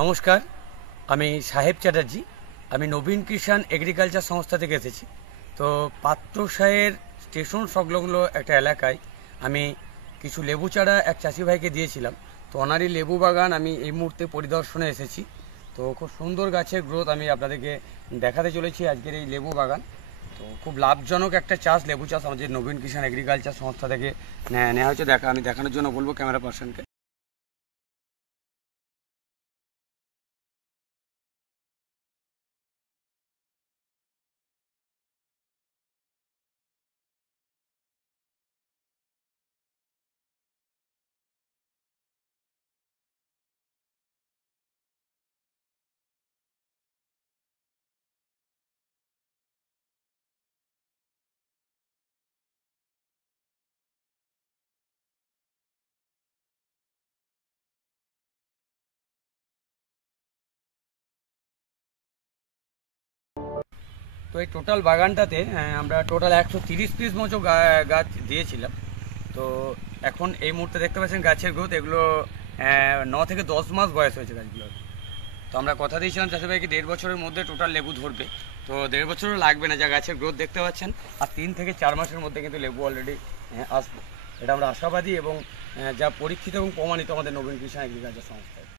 নমস্কার, আমি সাহেব চ্যাটার্জি। আমি নবীন কিষাণ এগ্রিকালচার সংস্থা থেকে এসেছি। তো পাত্রসাহের স্টেশন সংলগ্ন একটা এলাকায় আমি কিছু লেবু চারা এক চাষি ভাইকে দিয়েছিলাম। তো ওনারই লেবু বাগান আমি এই মুহূর্তে পরিদর্শনে এসেছি। তো খুব সুন্দর গাছের গ্রোথ আমি আপনাদেরকে দেখাতে চলেছি আজকের এই লেবু বাগান। তো খুব লাভজনক একটা চাষ, লেবু চাষ আমাদের নবীন কিষাণ এগ্রিকালচার সংস্থা থেকে নেওয়া হয়েছে। আমি দেখানোর জন্য বলবো ক্যামেরা পার্সনকে। তো এই টোটাল বাগানটাতে আমরা টোটাল 130 পিস মতো গাছ দিয়েছিলাম। তো এখন এই মুহূর্তে দেখতে পাচ্ছেন গাছের গ্রোথ, এগুলো 9 থেকে 10 মাস বয়স হয়েছে গাছগুলোর। তো আমরা কথা দিয়েছিলাম চাষি ভাইকে 1.5 বছরের মধ্যে টোটাল লেবু ধরবে। তো 1.5 বছরও লাগবে না, যা গাছের গ্রোথ দেখতে পাচ্ছেন। আর 3 থেকে 4 মাসের মধ্যে কিন্তু লেবু অলরেডি আসবে, এটা আমরা আশাবাদী এবং যা পরীক্ষিত এবং প্রমাণিত আমাদের নবীন কিষাণ এগ্রিকালচার সংস্থায়।